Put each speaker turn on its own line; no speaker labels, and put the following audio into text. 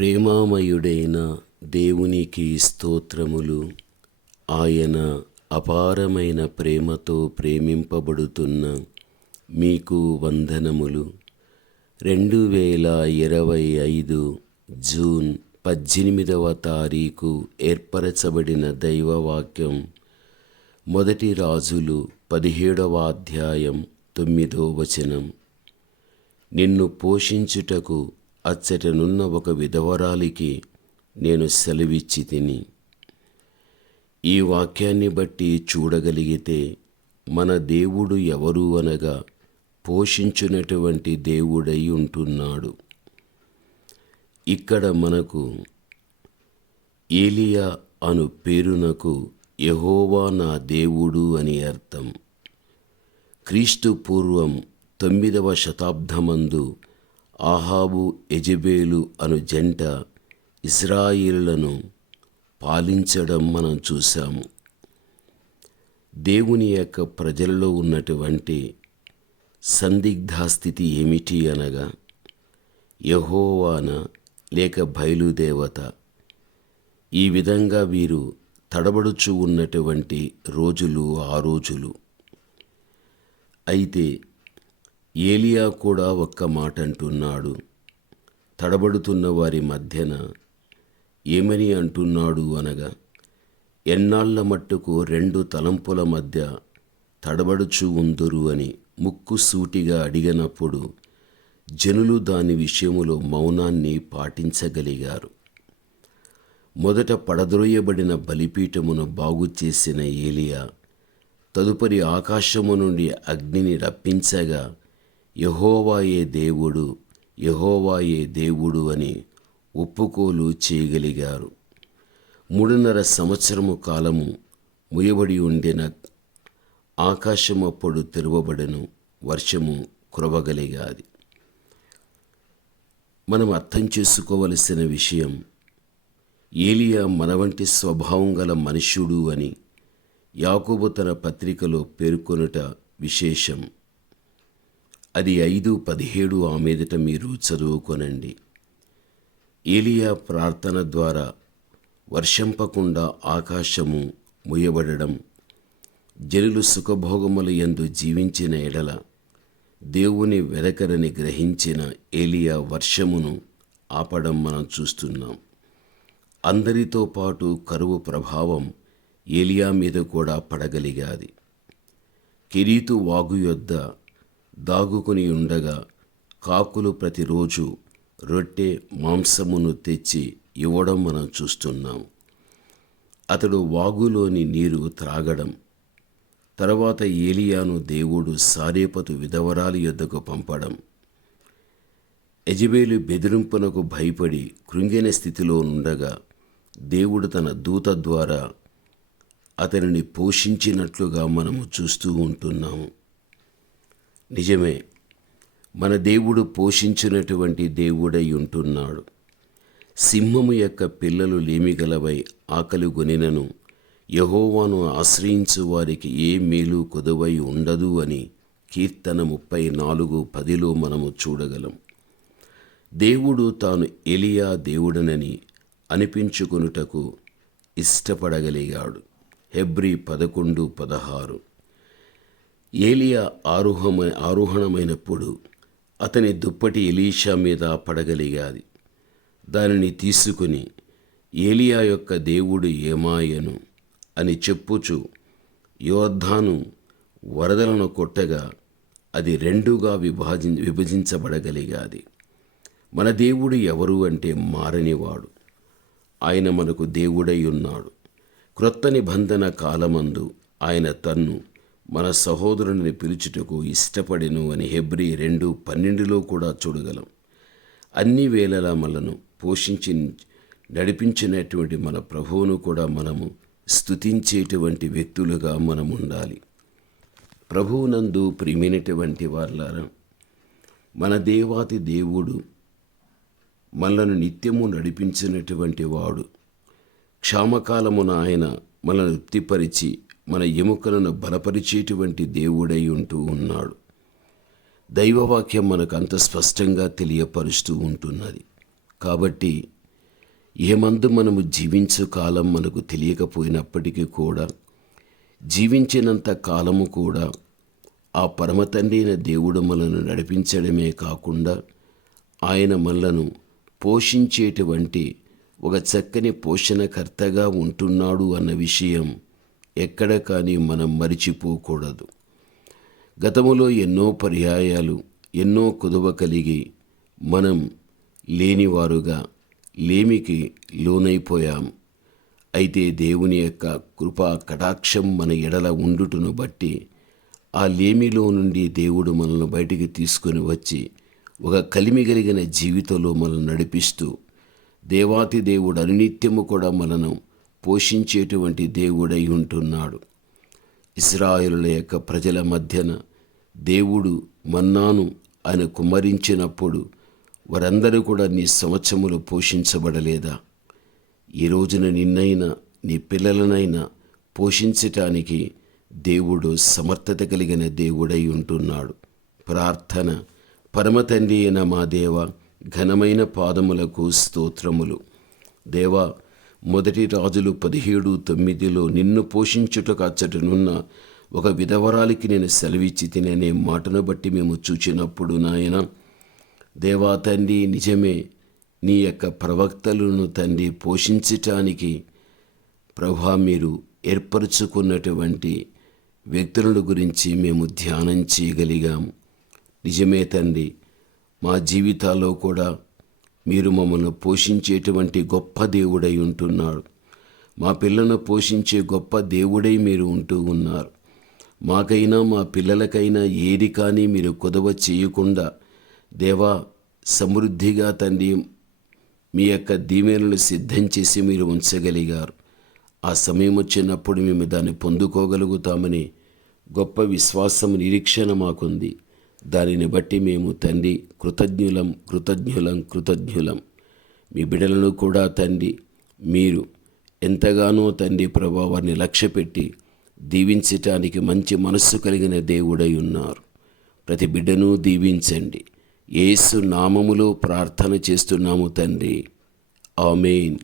ప్రేమామయుడైన దేవునికి స్తోత్రములు. ఆయన అపారమైన ప్రేమతో ప్రేమింపబడుతున్న మీకు వందనములు. రెండు వేల ఇరవై ఐదు జూన్ పద్దెనిమిదవ తారీఖు ఏర్పరచబడిన దైవవాక్యం మొదటి రాజులు పదిహేడవ అధ్యాయం తొమ్మిదో వచనం. నిన్ను పోషించుటకు అచ్చటనున్న ఒక విధవరాలికి నేను సెలవిచ్చి తిని ఈ వాక్యాన్ని బట్టి చూడగలిగితే మన దేవుడు ఎవరు అనగా పోషించునటువంటి దేవుడై ఉంటున్నాడు. ఇక్కడ మనకు ఏలియా అను పేరునకు యహోవా నా దేవుడు అని అర్థం. క్రీస్తు పూర్వం తొమ్మిదవ శతాబ్దమందు ఆహాబు ఎజబేలు అను జంట ఇజ్రాయిలను పాలించడం మనం చూశాము. దేవుని యొక్క ప్రజలలో ఉన్నటువంటి సందిగ్ధాస్థితి ఏమిటి అనగా యహోవాన లేక బయలుదేవత ఈ విధంగా వీరు తడబడుచు ఉన్నటువంటి రోజులు ఆ రోజులు. అయితే ఏలియా కూడా ఒక్క మాట అంటున్నాడు తడబడుతున్న వారి మధ్యన ఏమని అంటున్నాడు అనగా ఎన్నాళ్ళ మట్టుకు రెండు తలంపుల మధ్య తడబడుచు ఉందురు అని ముక్కు సూటిగా అడిగినప్పుడు జనులు దాని విషయములో మౌనాన్ని పాటించగలిగారు. మొదట పడద్రోయబడిన బలిపీఠమును బాగు చేసిన ఏలియా తదుపరి ఆకాశము నుండి అగ్నిని రప్పించగా యహోవాయే దేవుడు యహోవాయే దేవుడు అని ఒప్పుకోలు చేయగలిగారు. మూడున్నర సంవత్సరము కాలము ముయబడి ఉండిన ఆకాశం అప్పుడు తెరవబడను వర్షము కురవగలిగాది. మనం అర్థం చేసుకోవలసిన విషయం ఏలియా మన వంటి స్వభావం గల మనుష్యుడు అని యాకోబు తన పత్రికలో పేర్కొనుట విశేషం. అది ఐదు పదిహేడు ఆ మీదట మీరు చదువుకొనండి. ఏలియా ప్రార్థన ద్వారా వర్షంపకుండా ఆకాశము ముయబడడం జనులు సుఖభోగముల యందు జీవించిన ఎడల దేవుని వెదకరని గ్రహించిన ఏలియా వర్షమును ఆపడం మనం చూస్తున్నాం. అందరితో పాటు కరువు ప్రభావం ఏలియా మీద కూడా పడగలిగాది. కిరీతు వాగు యొద్ద దాగుకుని ఉండగా కాకులు ప్రతిరోజు రొట్టె మాంసమును తెచ్చి ఇవ్వడం మనం చూస్తున్నాం. అతడు వాగులోని నీరు త్రాగడం. తర్వాత ఏలియాను దేవుడు సారేపతు విధవరాలి యొద్దకు పంపడం. యజబేలు బెదిరింపునకు భయపడి కృంగిన స్థితిలో ఉండగా దేవుడు తన దూత ద్వారా అతనిని పోషించినట్లుగా మనము చూస్తూ ఉంటున్నాము. నిజమే. మన దేవుడు పోషించినటువంటి దేవుడై ఉంటున్నాడు. సింహము యొక్క పిల్లలు లేమిగలవై ఆకలి గొనినను. యహోవాను ఆశ్రయించు వారికి ఏ మేలు కొదవై ఉండదు అని కీర్తన ముప్పై నాలుగు పదిలో మనము చూడగలం. దేవుడు తాను ఎలియా దేవుడనని అనిపించుకొనుటకు ఇష్టపడగలిగాడు. హెబ్రి పదకొండు పదహారు. ఏలియా ఆరోహమ ఆరోహణమైనప్పుడు అతని దుప్పటి ఎలీషా మీద పడగలిగాది. దానిని తీసుకుని ఏలియా యొక్క దేవుడు ఏమాయను అని చెప్పుచు యోద్ధాను వరదలను కొట్టగా అది రెండుగా విభాజి విభజించబడగలిగాది. మన దేవుడు ఎవరు అంటే మారనివాడు. ఆయన మనకు దేవుడై ఉన్నాడు. క్రొత్త నిబంధన కాలమందు ఆయన తన్ను మన సహోదరుని పిలుచుటకు ఇష్టపడెను అని హెబ్రి రెండు పన్నెండులో కూడా చూడగలం. అన్ని వేళలా మనను పోషించి నడిపించినటువంటి మన ప్రభువును కూడా మనము స్తుతించేటువంటి వ్యక్తులుగా మనం ఉండాలి ప్రభువునందు ప్రియమైనటువంటి వారులారా మన దేవాతి దేవుడు మనలను నిత్యము నడిపించినటువంటి వాడు. క్షామకాలమున ఆయన మనల్ని తృప్తిపరిచి మన ఎముకలను బలపరిచేటువంటి దేవుడై ఉంటూ ఉన్నాడు. దైవవాక్యం మనకు అంత స్పష్టంగా తెలియపరుస్తూ ఉంటున్నది. కాబట్టి ఏమందు మనము జీవించు కాలం మనకు తెలియకపోయినప్పటికీ కూడా జీవించినంత కాలము కూడా ఆ పరమతండ్రి అయిన దేవుడు మనను నడిపించడమే కాకుండా ఆయన మనలను పోషించేటువంటి ఒక చక్కని పోషణకర్తగా ఉంటున్నాడు అన్న విషయం ఎక్కడ కానీ మనం మరిచిపోకూడదు. గతములో ఎన్నో పర్యాయాలు ఎన్నో కుదువ కలిగి మనం లేనివారుగా లేమికి లోనైపోయాం. అయితే దేవుని యొక్క కృపా కటాక్షం మన ఎడల ఉండుటను బట్టి ఆ లేమిలో నుండి దేవుడు మనల్ని బయటికి తీసుకొని వచ్చి ఒక కలిమి కలిగిన జీవితంలో మనల్ని నడిపిస్తూ దేవాతి దేవుడు అనునిత్యము కూడా మనను పోషించేటువంటి దేవుడై ఉంటున్నాడు. ఇస్రాయిల యొక్క ప్రజల మధ్యన దేవుడు మన్నాను ఆయన కుమరించినప్పుడు వారందరూ కూడా నీ సంవత్సరములు పోషించబడలేదా? ఈ రోజున నిన్నైనా నీ పిల్లలనైనా పోషించటానికి దేవుడు సమర్థత కలిగిన దేవుడై ఉంటున్నాడు. ప్రార్థన పరమతండ్రి అయిన మా దేవ ఘనమైన పాదములకు స్తోత్రములు. దేవా మొదటి రాజులు పదిహేడు తొమ్మిదిలో నిన్ను పోషించుటకు అచ్చటనున్న ఒక విధవరాలికి నేను సెలవిచ్చి తిననే మాటను బట్టి మేము చూచినప్పుడు నాయన దేవా తండ్రి నిజమే నీ యొక్క ప్రవక్తలను తండ్రి పోషించటానికి ప్రభా మీరు ఏర్పరచుకున్నటువంటి వ్యక్తులను గురించి మేము ధ్యానం చేయగలిగాం. నిజమే తండ్రి మా జీవితాల్లో కూడా మీరు మమ్మల్ని పోషించేటువంటి గొప్ప దేవుడై ఉంటున్నాడు మా పిల్లలను పోషించే గొప్ప దేవుడై మీరు ఉంటూ ఉన్నారు. మాకైనా మా పిల్లలకైనా ఏది కానీ మీరు కుదవ చేయకుండా దేవా సమృద్ధిగా తండ్రి మీ యొక్క దీవెనలు సిద్ధం చేసి మీరు ఉంచగలిగారు. ఆ సమయం వచ్చినప్పుడు మేము దాన్ని పొందుకోగలుగుతామని గొప్ప విశ్వాసం నిరీక్షణ మాకుంది. దానిని బట్టి మేము తండ్రి కృతజ్ఞులం కృతజ్ఞులం కృతజ్ఞులం. మీ బిడ్డలను కూడా తండ్రి మీరు ఎంతగానో తండ్రి ప్రభా వారిని లక్ష్యపెట్టి దీవించటానికి మంచి మనస్సు కలిగిన దేవుడై ఉన్నారు. ప్రతి బిడ్డను దీవించండి. ఏసు నామములో ప్రార్థన చేస్తున్నాము తండ్రి. ఆమెన్.